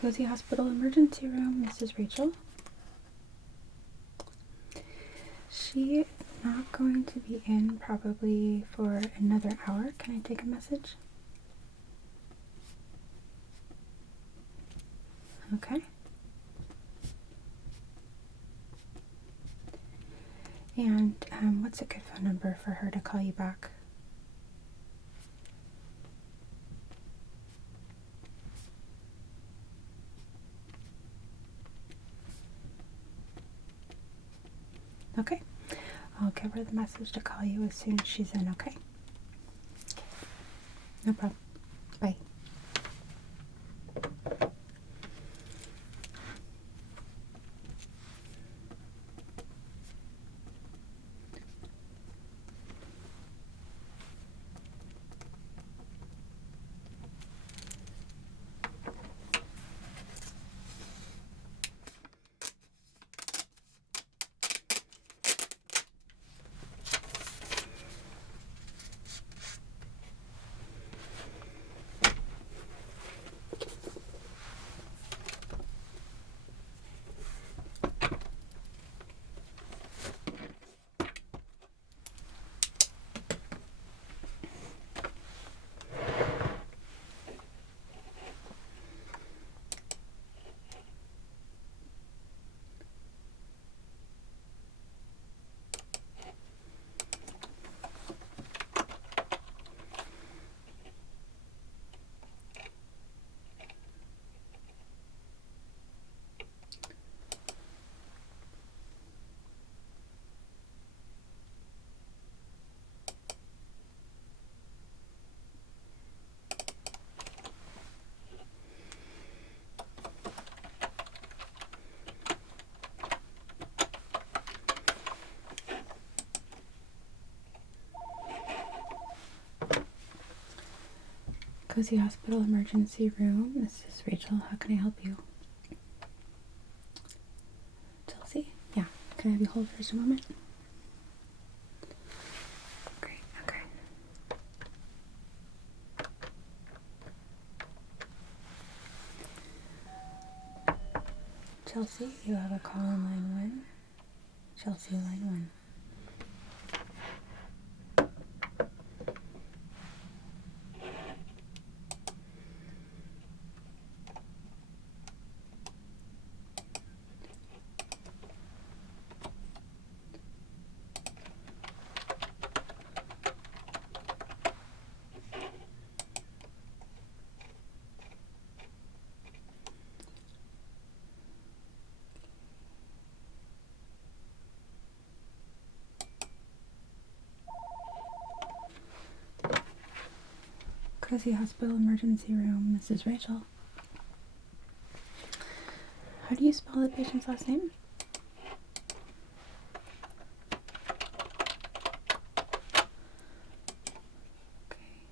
Cozy Hospital Emergency Room, this is Rachel. She is not going to be in probably for another hour. Can I take a message? Okay. And what's a good phone number for her to call you back? Okay. I'll give her the message to call you as soon as she's in, okay? No problem. Bye. Cozy Hospital Emergency Room, this is Rachel. How can I help you? Chelsea? Yeah. Can I have you hold for just a moment? Great, okay. Chelsea, you have a call on line 1. Chelsea, line 1. Cozy Hospital Emergency Room, this is Rachel. How do you spell the patient's last name? Okay.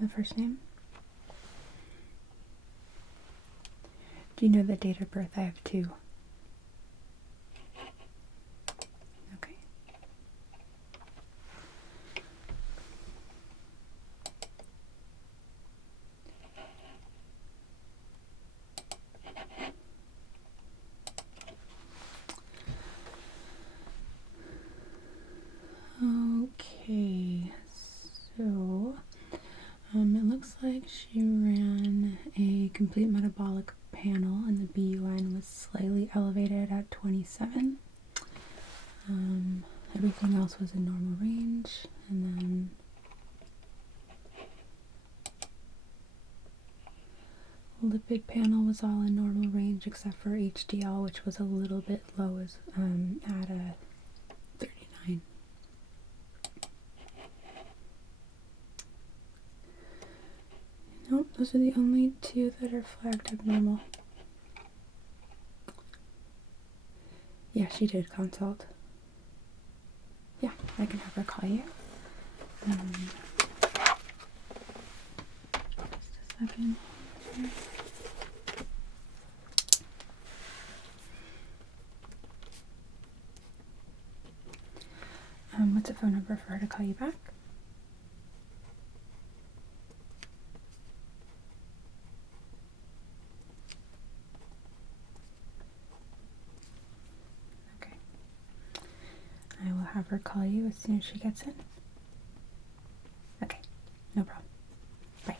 And the first name? Do you know the date of birth? I have 2. Okay. Okay, so it looks like she ran a complete metabolic panel and the BUN was slightly elevated at 27. Everything else was in normal range, and then lipid panel was all in normal range except for HDL, which was a little bit low as at a 39. Nope, those are the only 2 that are flagged abnormal. Yeah, she did consult. Yeah, I can have her call you. Just a second. What's a phone number for her to call you back? her call you as soon as she gets in? Okay, no problem. Bye.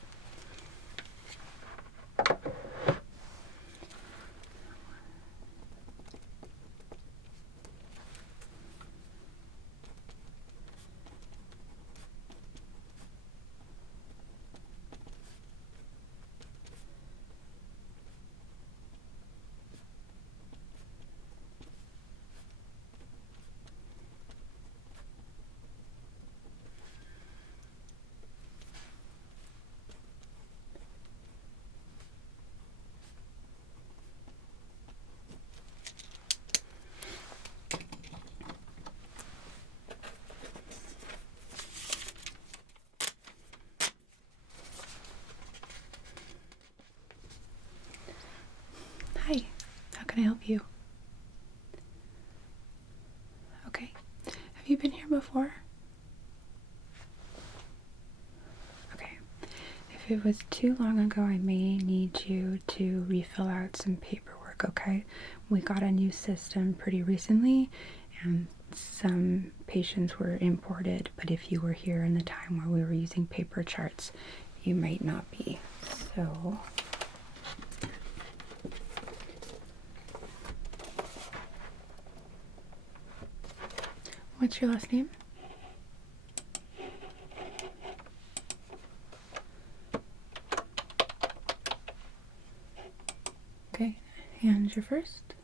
Hi, how can I help you? Okay, have you been here before? Okay, if it was too long ago, I may need you to refill out some paperwork, okay? We got a new system pretty recently, and some patients were imported, but if you were here in the time where we were using paper charts, you might not be. So what's your last name? Okay, and your first?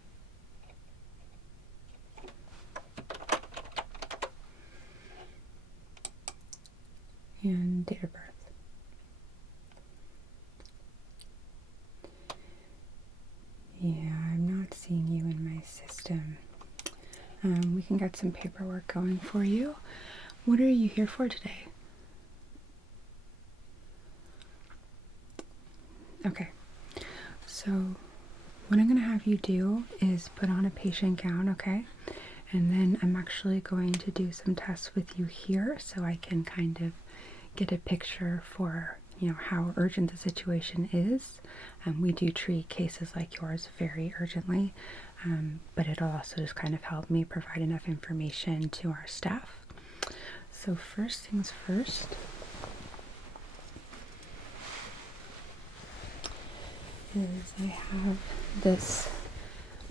And date of birth. Yeah, I'm not seeing you in my system. We can get some paperwork going for you. What are you here for today? Okay, so what I'm going to have you do is put on a patient gown, okay? And then I'm actually going to do some tests with you here so I can kind of get a picture for, you know, how urgent the situation is. We do treat cases like yours very urgently, but it'll also just kind of help me provide enough information to our staff. So first things first, is I have this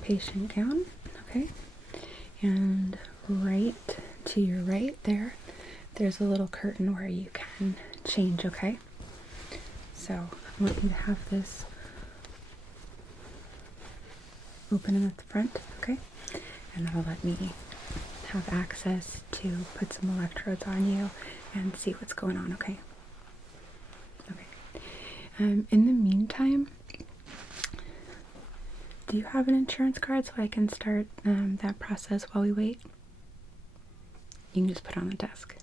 patient gown, okay? And right to your right there's a little curtain where you can change, okay? So I want you to have this open at the front, okay? And that'll let me have access to put some electrodes on you and see what's going on, okay? Okay. In the meantime, do you have an insurance card so I can start that process while we wait? You can just put it on the desk.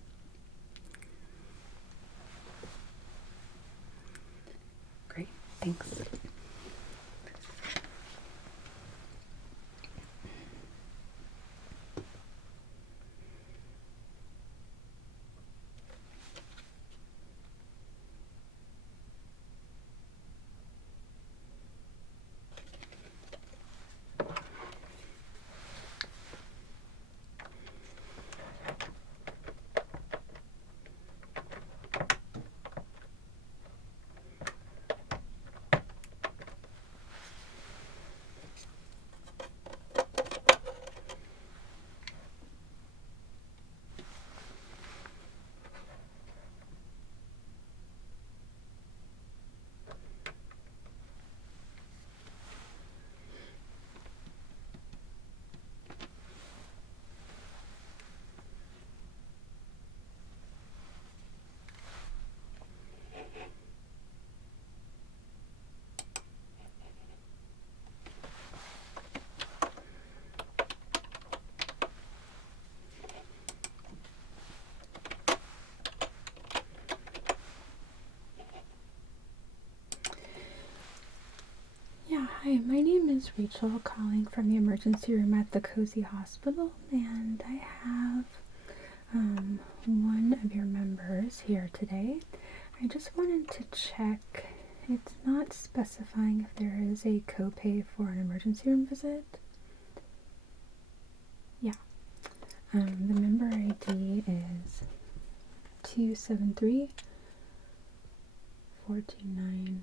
Great, thanks. Yeah, hi, my name is Rachel, calling from the emergency room at the Cozy Hospital, and I have one of your members here today. I just wanted to check, it's not specifying if there is a copay for an emergency room visit. Yeah. The member ID is 273 429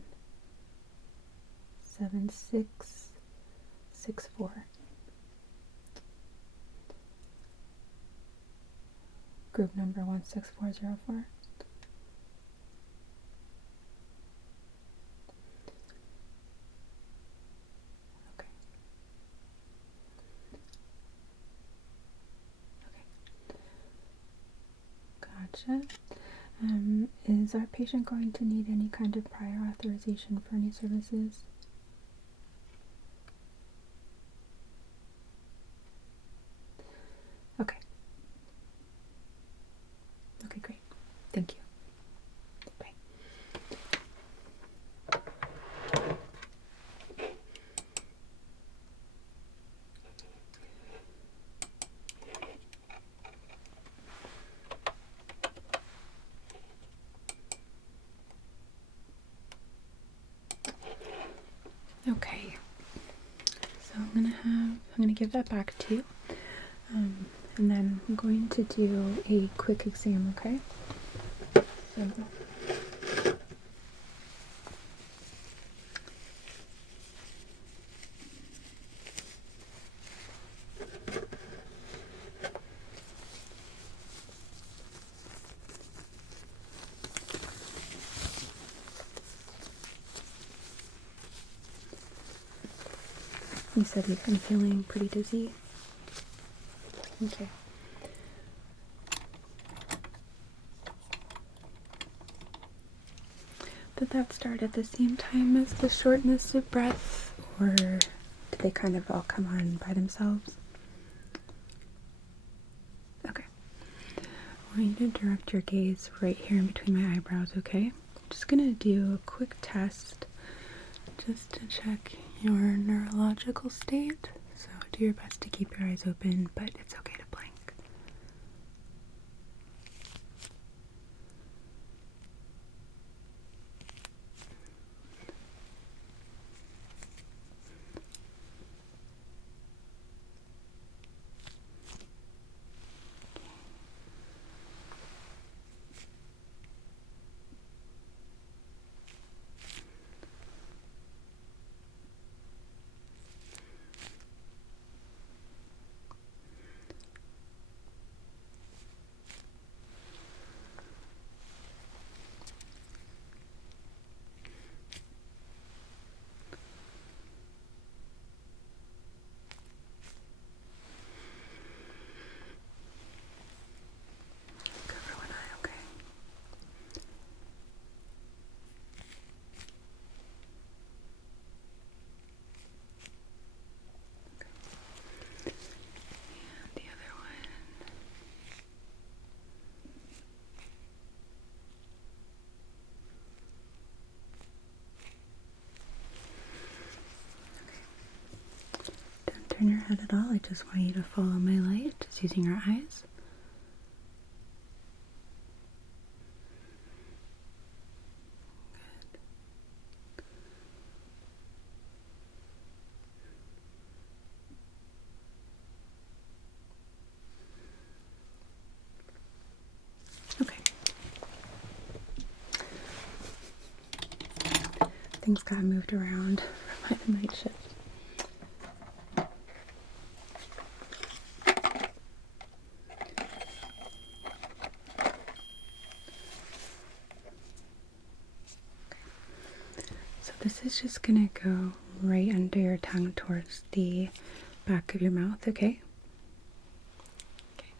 7664. Group number 16404. Okay. Gotcha. Is our patient going to need any kind of prior authorization for any services? Okay. Okay, great. Thank you. Bye. Okay, so I'm gonna give that back to you, and then I'm going to do a quick exam, okay? So, you said you've been feeling pretty dizzy? Okay. Did that start at the same time as the shortness of breath, or did they kind of all come on by themselves? Okay. I want you to direct your gaze right here in between my eyebrows, okay? I'm just gonna do a quick test just to check your neurological state. So do your best to keep your eyes open, but it's okay to blink. Cover one eye, okay? And the other one. Don't turn your head at all. I just want you to follow my light, just using your eyes. Okay. Things got moved around for my night shift. So this is just gonna go right under your tongue towards the back of your mouth, okay? Okay.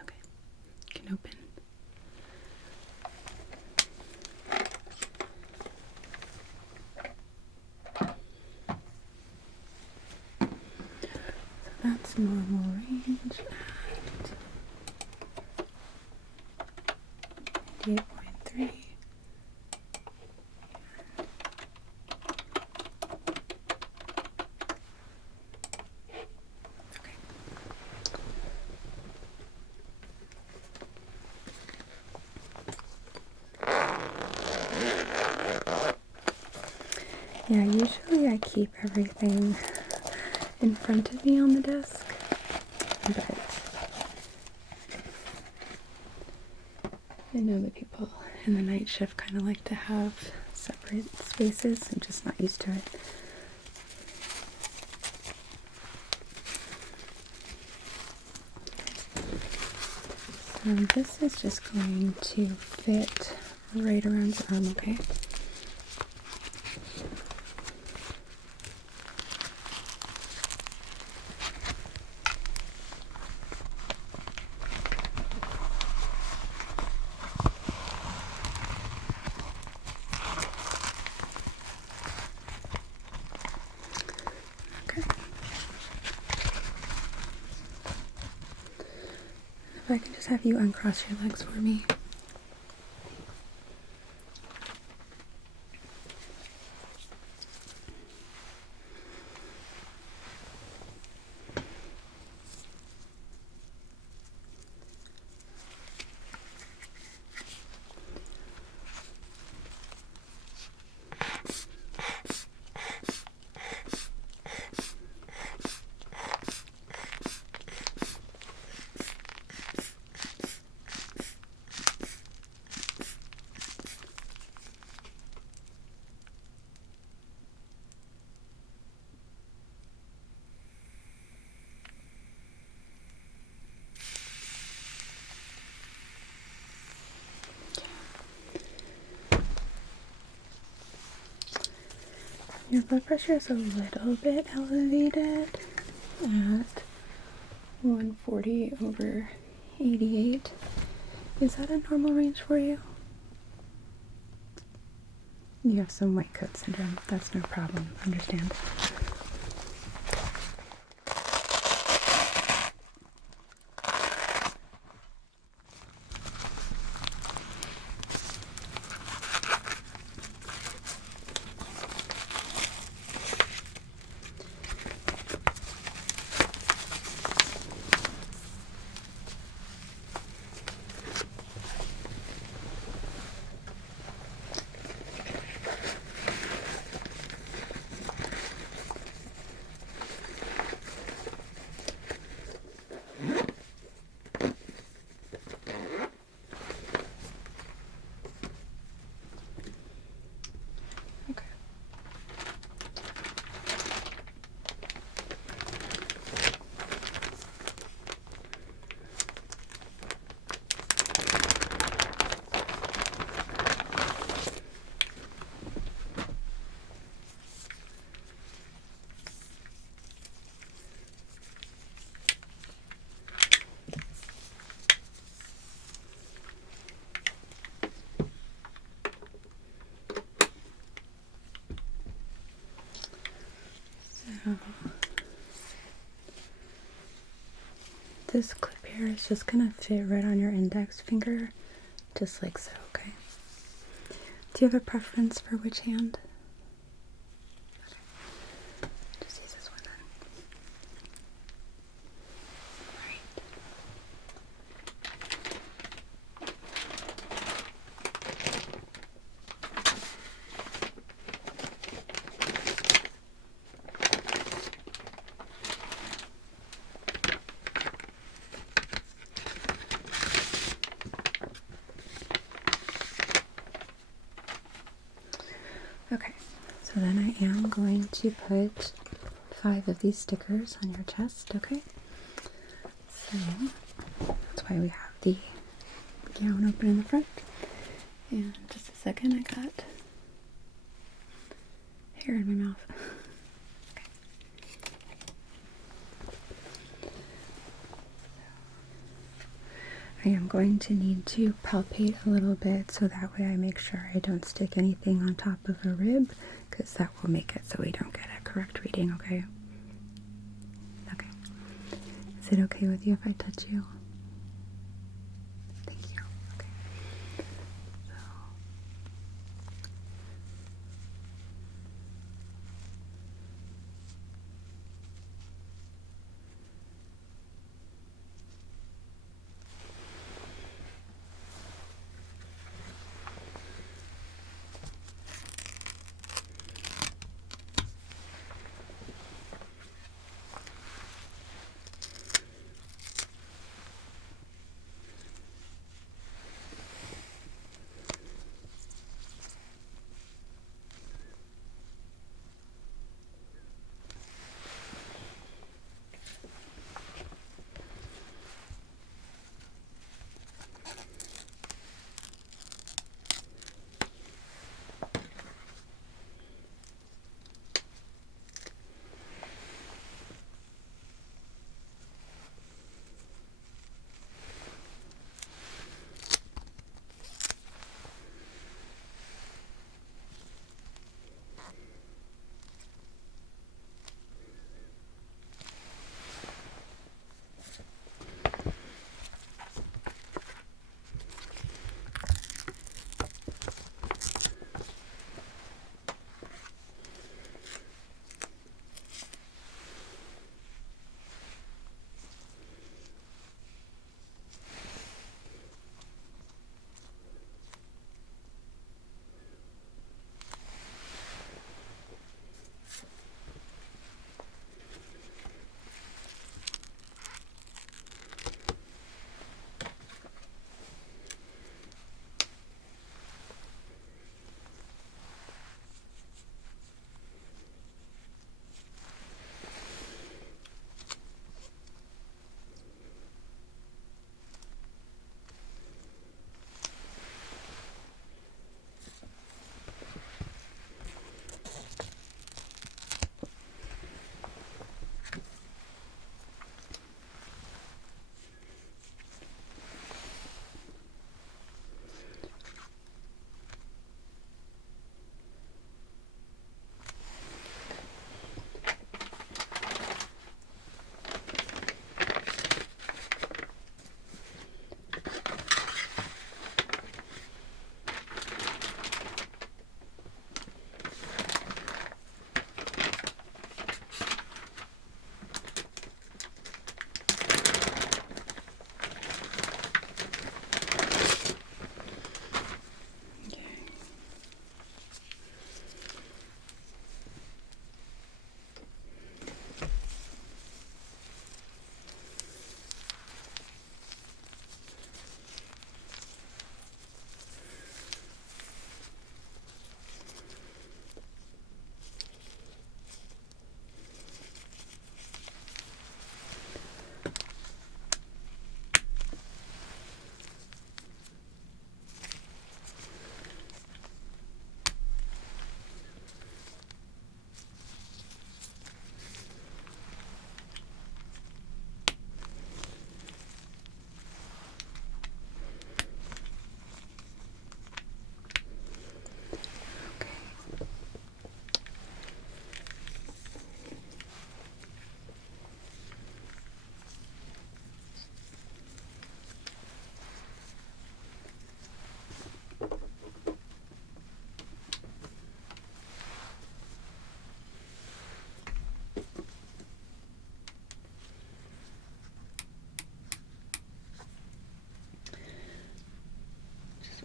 Okay. You can open. So that's normal range at 8.3. Okay. Yeah, usually I keep everything in front of me on the desk, but I know that people in the night shift kind of like to have separate spaces. I'm just not used to it. So this is just going to fit right around your arm, okay? Okay. If I can just have you uncross your legs for me. Your blood pressure is a little bit elevated at 140/88. Is that a normal range for you? You have some white coat syndrome. That's no problem. Understand. So this clip here is just gonna fit right on your index finger, just like so, okay? Do you have a preference for which hand? Okay. Just use this one then. Okay, so then I am going to put 5 of these stickers on your chest, okay? So that's why we have the gown open in the front. And just a second, I got hair in my mouth. Okay. I am going to need to palpate a little bit so that way I make sure I don't stick anything on top of a rib, because that will make it so we don't get a correct reading, okay? Okay. Is it okay with you if I touch you? Thank you. Okay. So.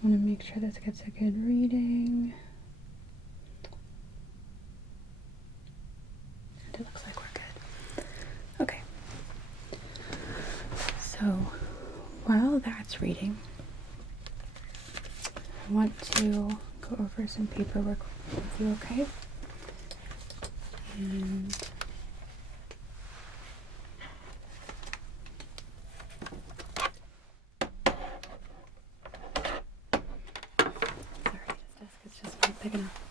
want to make sure this gets a good reading. And it looks like we're good. Okay. So while that's reading, I want to go over some paperwork with you, okay? And sorry, this desk is just not big enough.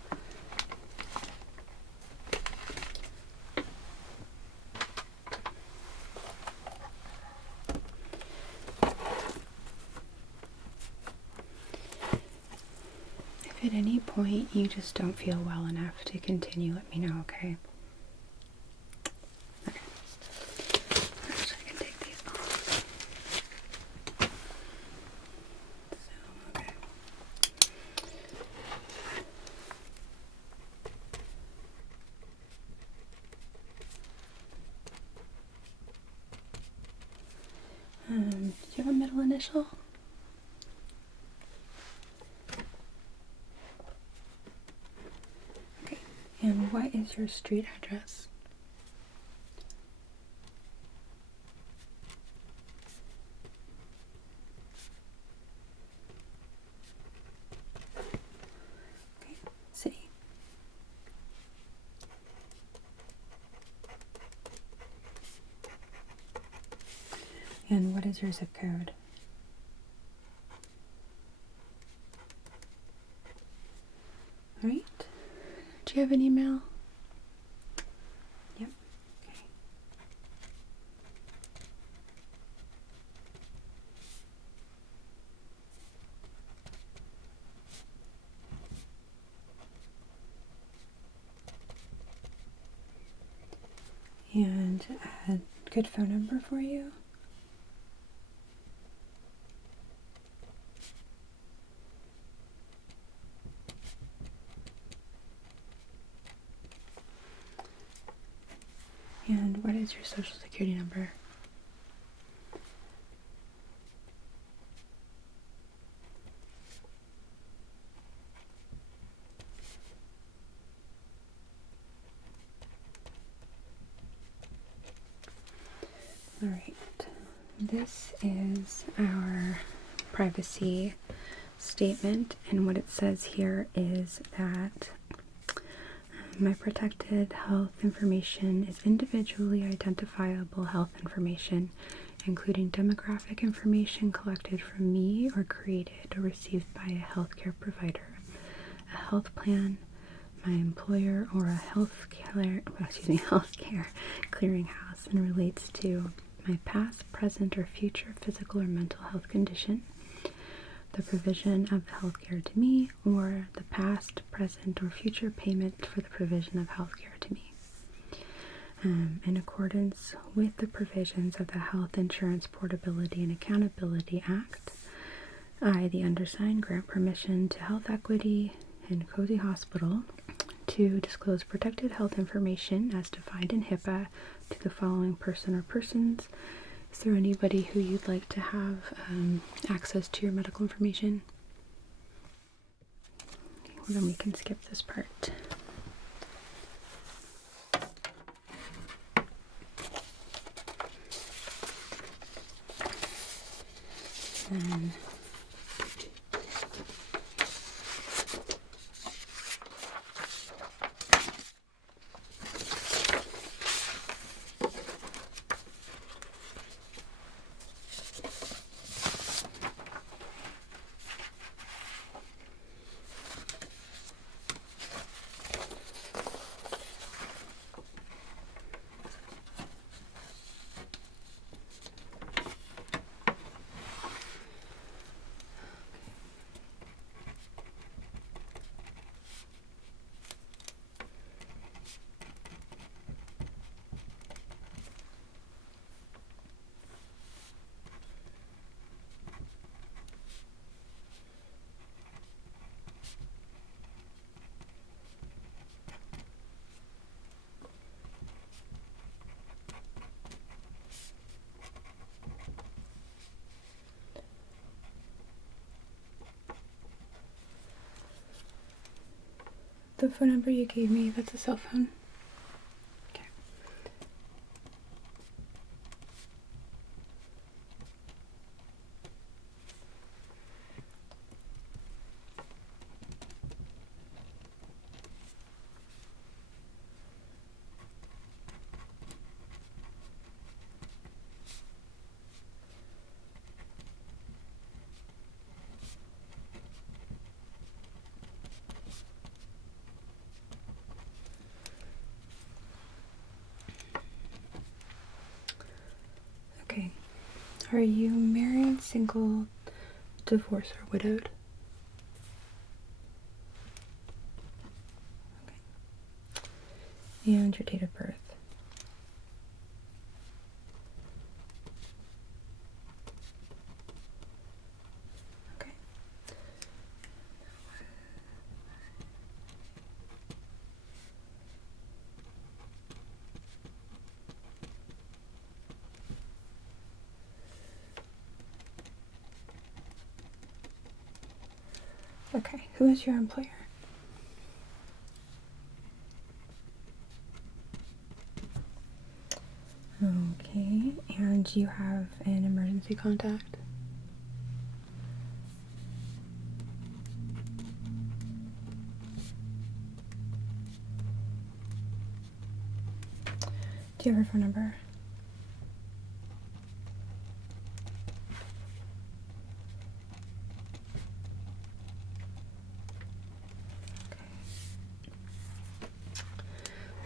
If at any point you just don't feel well enough to continue, let me know, okay? Okay. Actually, I can take these off. So, okay. Do you have a middle initial? Okay. And what is your street address? Okay. City. And what is your zip code? All right. Do you have an email? Yep. Okay. And a good phone number for you? And what is your social security number? All right. This is our privacy statement, and what it says here is that my protected health information is individually identifiable health information, including demographic information collected from me or created or received by a healthcare provider, a health plan, my employer, or a healthcare clearinghouse, and relates to my past, present, or future physical or mental health condition, the provision of healthcare to me, or the past, present, or future payment for the provision of healthcare to me. In accordance with the provisions of the Health Insurance Portability and Accountability Act, I, the undersigned, grant permission to Health Equity and Cozy Hospital to disclose protected health information as defined in HIPAA to the following person or persons. Is there anybody who you'd like to have access to your medical information? Okay, well, then we can skip this part. Then The phone number you gave me, that's a cell phone. Okay. Okay. Are you married, single, divorced, or widowed? Okay. And your date of birth? Okay. Okay. Who is your employer? Okay, and you have an emergency contact? Do you have her phone number?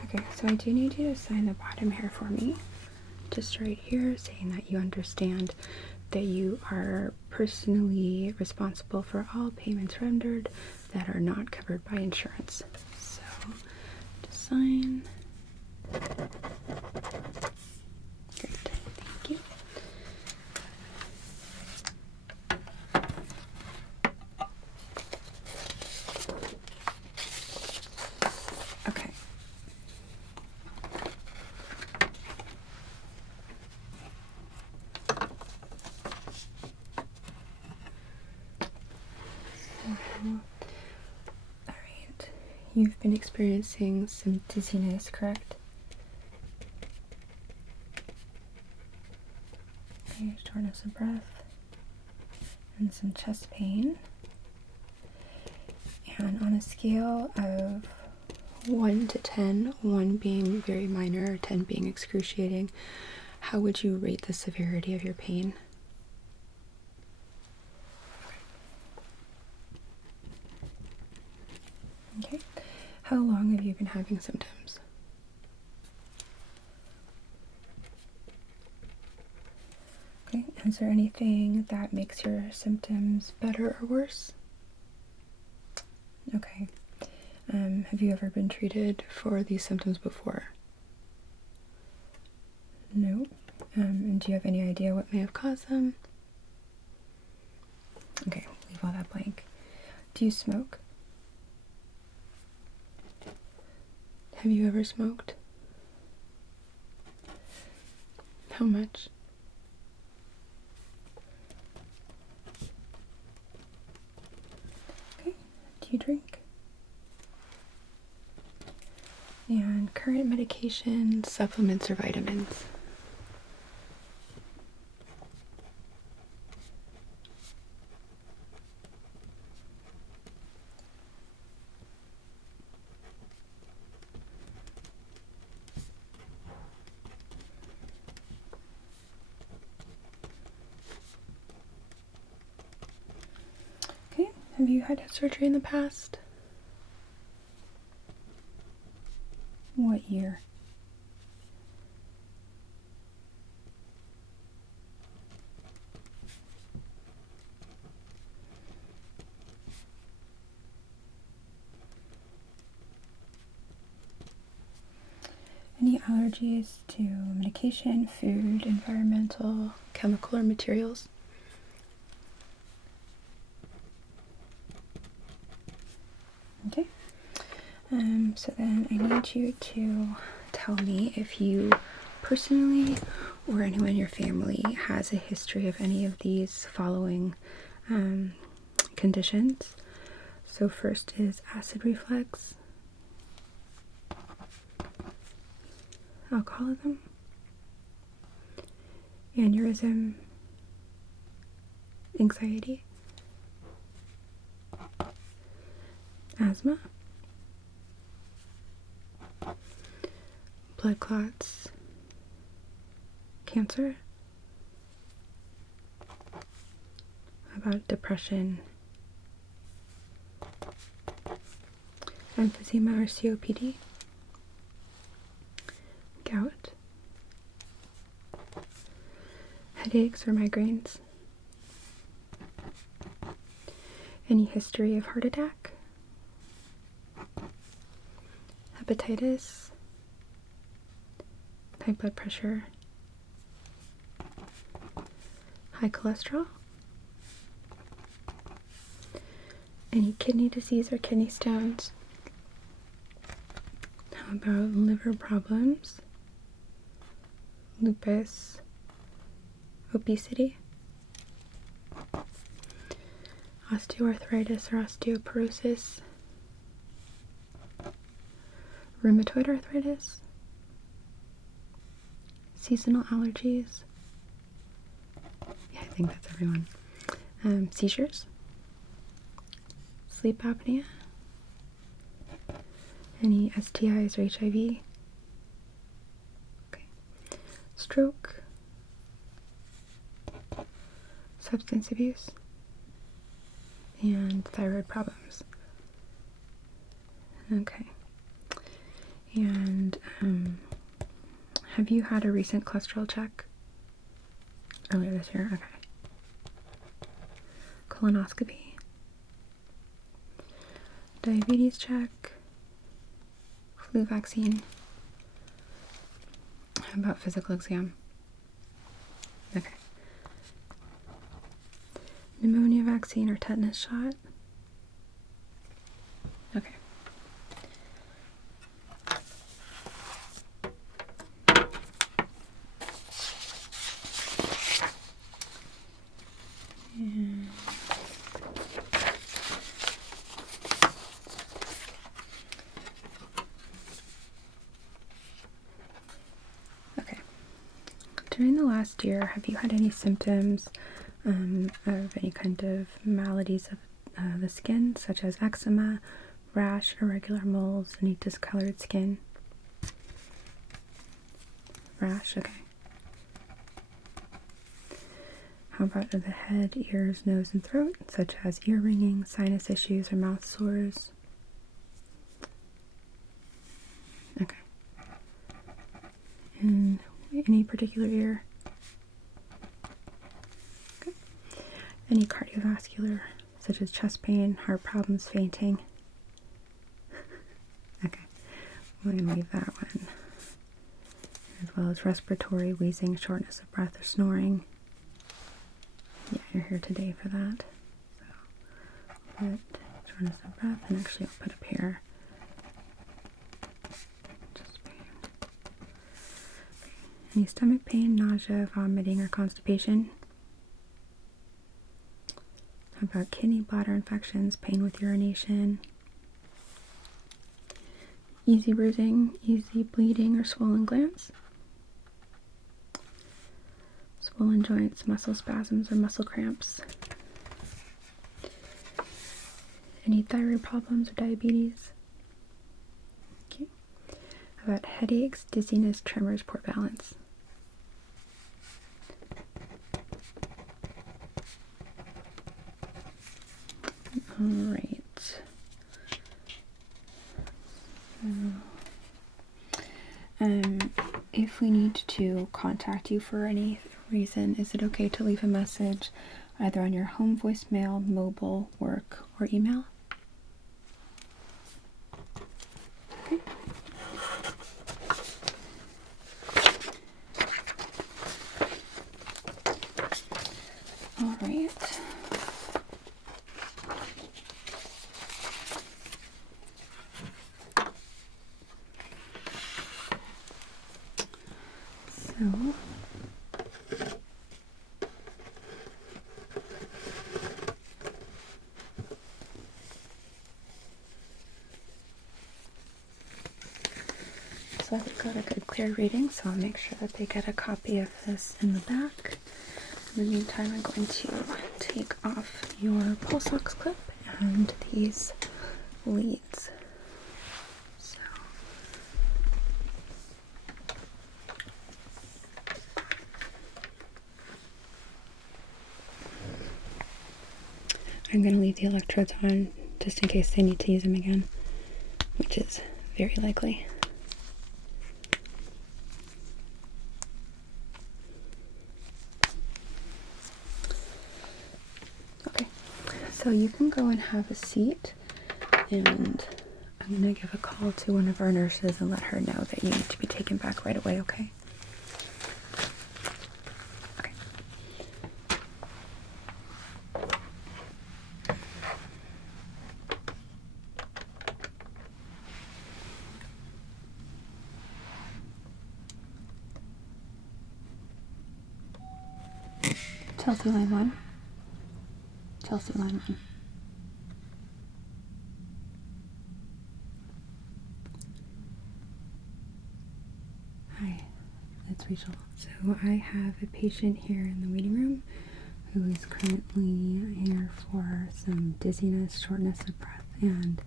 Okay, so I do need you to sign the bottom here for me. Just right here, saying that you understand that you are personally responsible for all payments rendered that are not covered by insurance. So, just sign. Great, thank you. Okay. Alright, you've been experiencing some dizziness, correct? Okay, shortness of breath, and some chest pain. And on a scale of 1 to 10, 1 being very minor, 10 being excruciating, how would you rate the severity of your pain? Okay. How long have you been having symptoms? Okay. Is there anything that makes your symptoms better or worse? Okay. Have you ever been treated for these symptoms before? No. And do you have any idea what may have caused them? Okay, leave all that blank. Do you smoke? Have you ever smoked? How much? Okay. Do you drink? And current medication, supplements, or vitamins? Okay. Have you had surgery in the past? What year? Any allergies to medication, food, environmental, chemical, or materials? Okay. So then I need you to tell me if you personally or anyone in your family has a history of any of these following conditions. So first is acid reflux, alcoholism, aneurysm, anxiety, asthma, blood clots, cancer. How about depression, emphysema or COPD, gout, headaches or migraines, any history of heart attack, hepatitis, high blood pressure, high cholesterol, any kidney disease or kidney stones. How about liver problems, lupus, obesity, osteoarthritis or osteoporosis, rheumatoid arthritis, seasonal allergies, yeah, I think that's everyone, seizures, sleep apnea, any STIs or HIV, okay, stroke, substance abuse, and thyroid problems. Okay. And have you had a recent cholesterol check? Earlier this year? Okay. Colonoscopy, diabetes check, flu vaccine. How about physical exam? Okay. Pneumonia vaccine or tetanus shot? Okay. And okay. During the last year, have you had any symptoms of any kind of maladies of the skin, such as eczema, rash, irregular moles, any discolored skin? Rash, okay. How about the head, ears, nose, and throat, such as ear ringing, sinus issues, or mouth sores? Okay. And any particular ear? Okay. Any cardiovascular, such as chest pain, heart problems, fainting? Okay. We're going to leave that one. As well as respiratory, wheezing, shortness of breath, or snoring. Yeah, you're here today for that. So, put shortness of breath, and actually I'll put up here. Just pain. Okay. Any stomach pain, nausea, vomiting, or constipation? How about kidney, bladder infections, pain with urination? Easy bruising, easy bleeding, or swollen glands? Swollen joints, muscle spasms, or muscle cramps? Any thyroid problems or diabetes? Okay. How about headaches, dizziness, tremors, poor balance? Alright. If we need to contact you for any reason, is it okay to leave a message either on your home voicemail, mobile, work, or email? Okay. All right. So I've got a good their reading, so I'll make sure that they get a copy of this in the back. In the meantime, I'm going to take off your pulse ox clip and these leads. So I'm going to leave the electrodes on just in case they need to use them again, which is very likely. Okay, so you can go and have a seat, and I'm going to give a call to one of our nurses and let her know that you need to be taken back right away, okay? Okay. Chelsea, line 1. Chelsea, line 1. Hi, it's Rachel. So I have a patient here in the waiting room who is currently here for some dizziness, shortness of breath, and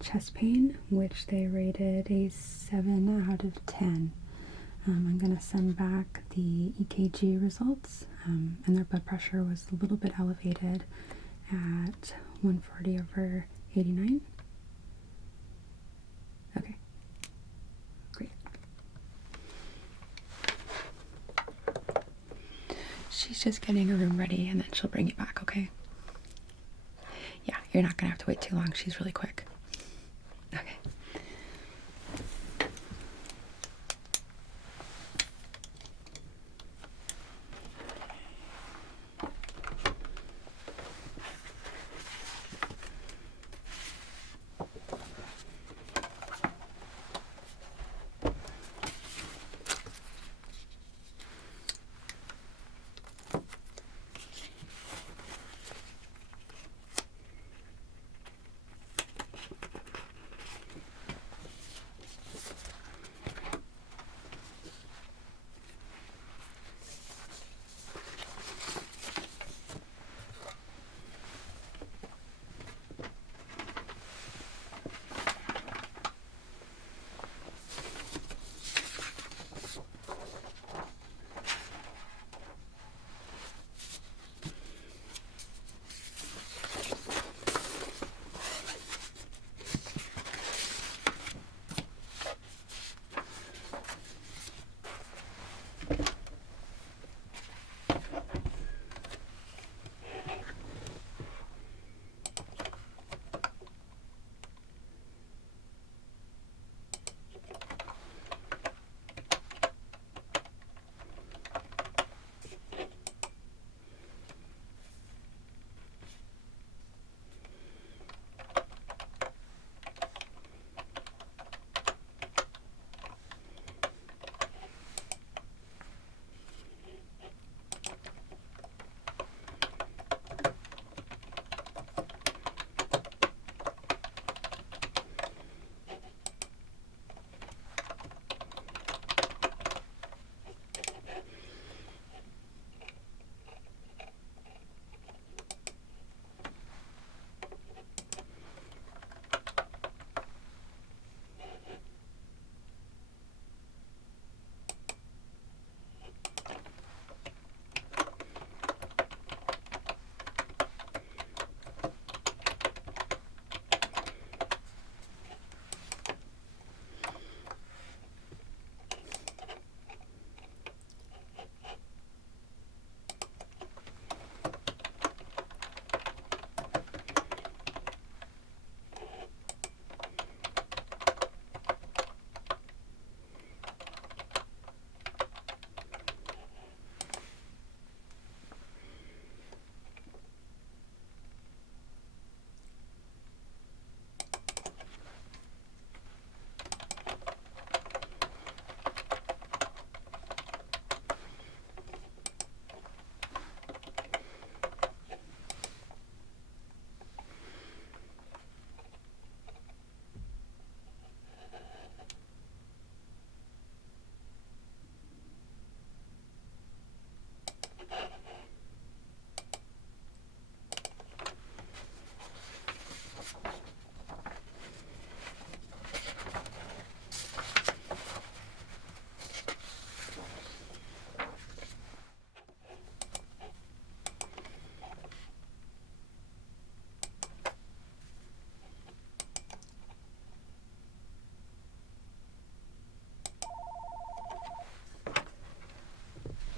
chest pain, which they rated a 7 out of 10. I'm going to send back the EKG results, and their blood pressure was a little bit elevated at 140/89. Okay, great. She's just getting her room ready, and then she'll bring you back, okay? Yeah, you're not going to have to wait too long. She's really quick. Okay.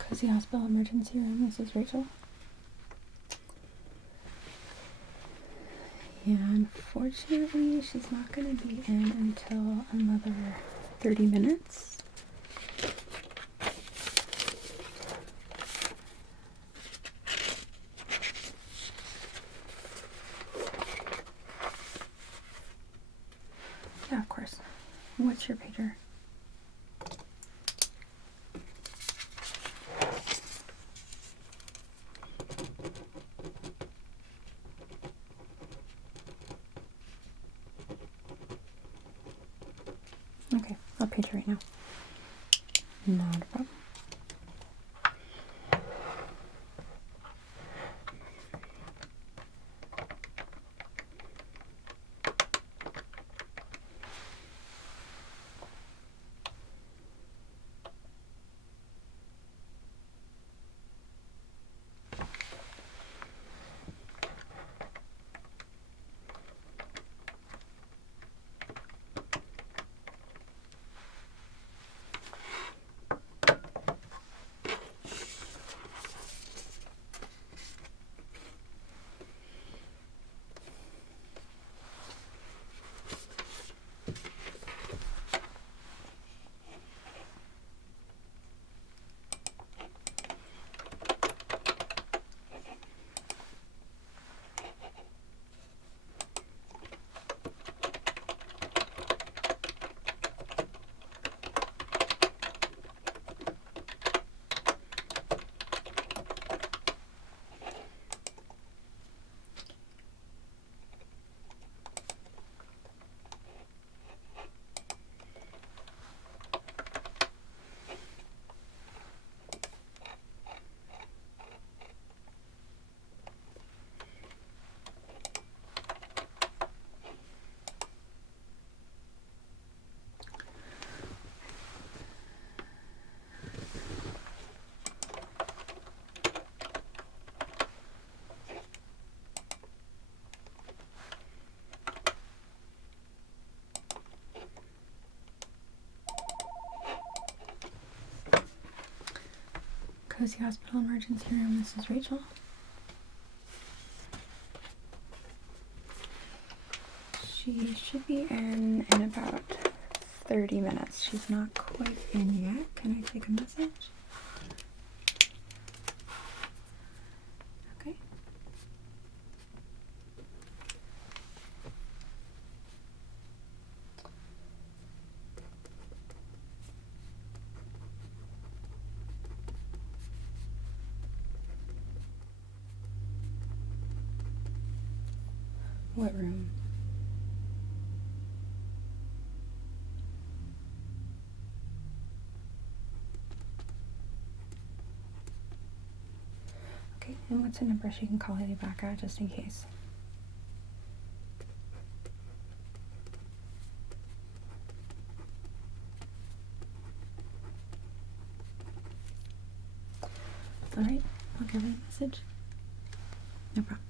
Cozy Hospital Emergency Room, this is Rachel. Yeah, unfortunately, she's not going to be in until another 30 minutes. Yeah, of course. What's your pager? Okay, I'll page you right now. Not a problem. Cozy Hospital Emergency Room, this is Rachel. She should be in about 30 minutes. She's not quite in yet. Can I take a message? Okay. What room? Okay, and what's the number she can call you back at just in case? Alright, I'll give her a message. No problem.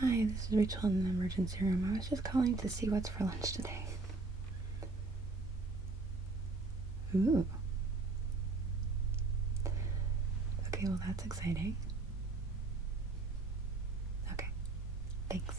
Hi, this is Rachel in the emergency room. I was just calling to see what's for lunch today. Ooh. Okay, well that's exciting. Okay, thanks.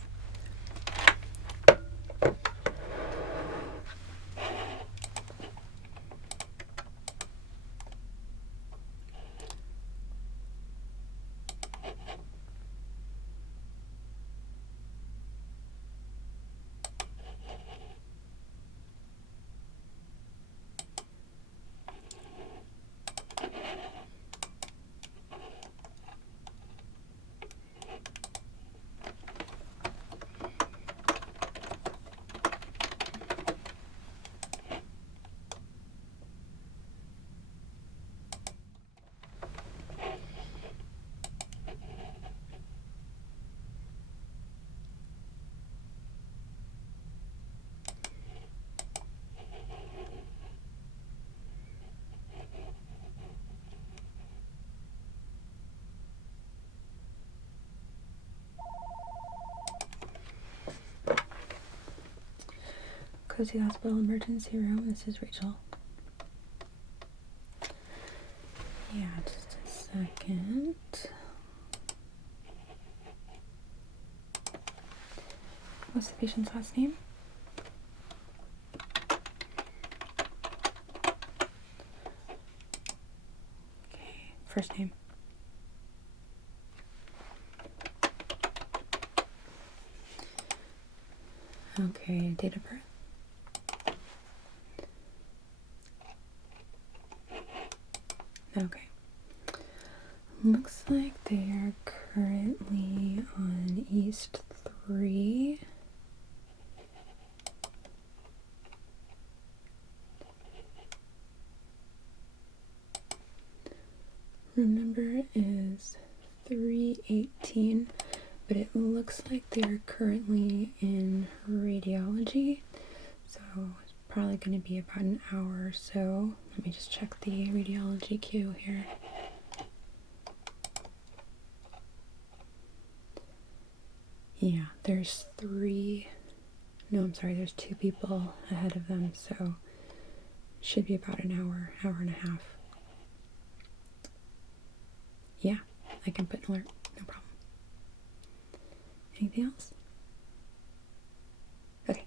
Cozy Hospital Emergency Room, this is Rachel. Yeah, just a second. What's the patient's last name? Okay, first name. Okay, date of birth. Okay. Looks like they are currently on East 3. Room number is 318, but it looks like they're currently in radiology, so it's probably going to be about an hour or so. Let me just check the radiology queue here. Yeah, there's 2 people ahead of them, so should be about an hour and a half. Yeah, I can put an alert, no problem. Anything else? Okay.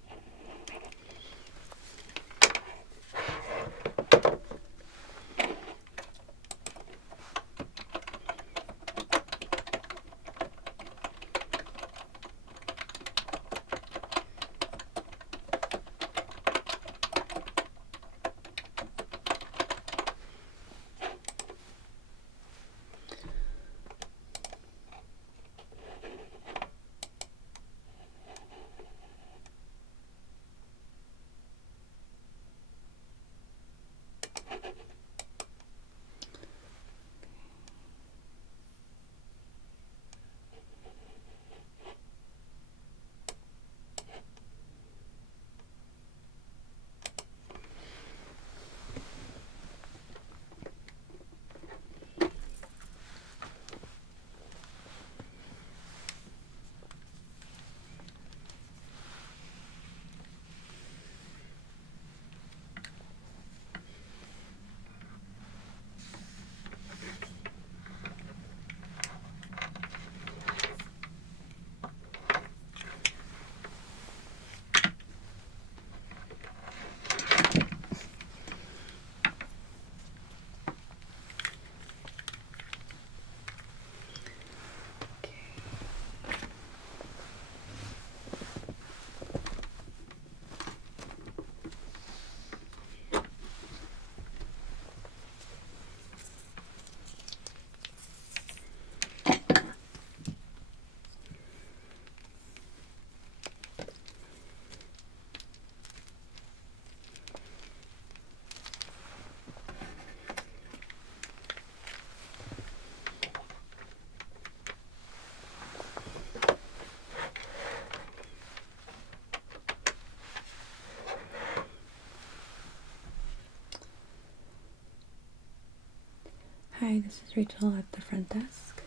Hi, this is Rachel at the front desk.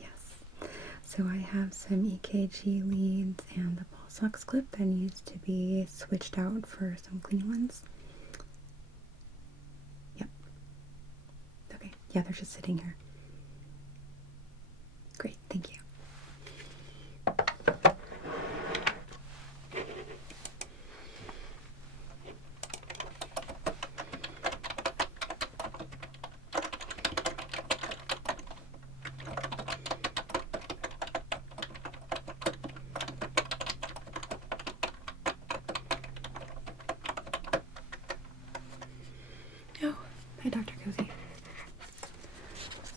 Yes. So So I have some EKG leads and the pulse ox clip that needs to be switched out for some clean ones. Yep. Okay, yeah, they're just sitting here. Great, thank you. Oh, hi, Dr. Cozy.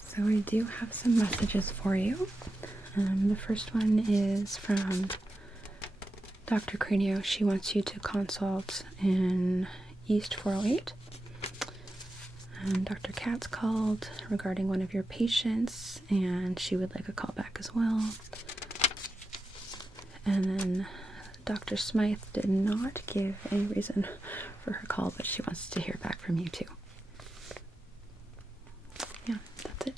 So I do have some messages for you. The first one is from Dr. Cranio. She wants you to consult in East 408. Dr. Katz called regarding one of your patients, and she would like a call back as well. And then Dr. Smythe did not give any reason for her call, but she wants to hear back from you too. Yeah, that's it.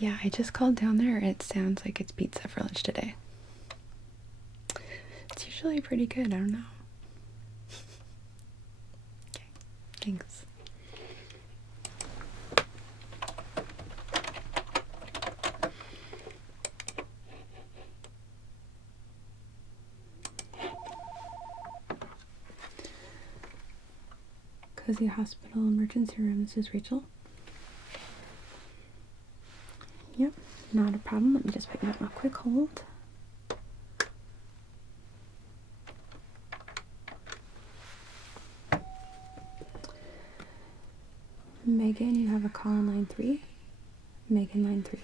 Yeah, I just called down there. It sounds like it's pizza for lunch today. It's usually pretty good. I don't know. Okay, thanks. Cozy Hospital Emergency Room. This is Rachel. Yep, not a problem. Let me just put you on a quick hold. Megan, you have a call on line 3. Megan, line 3.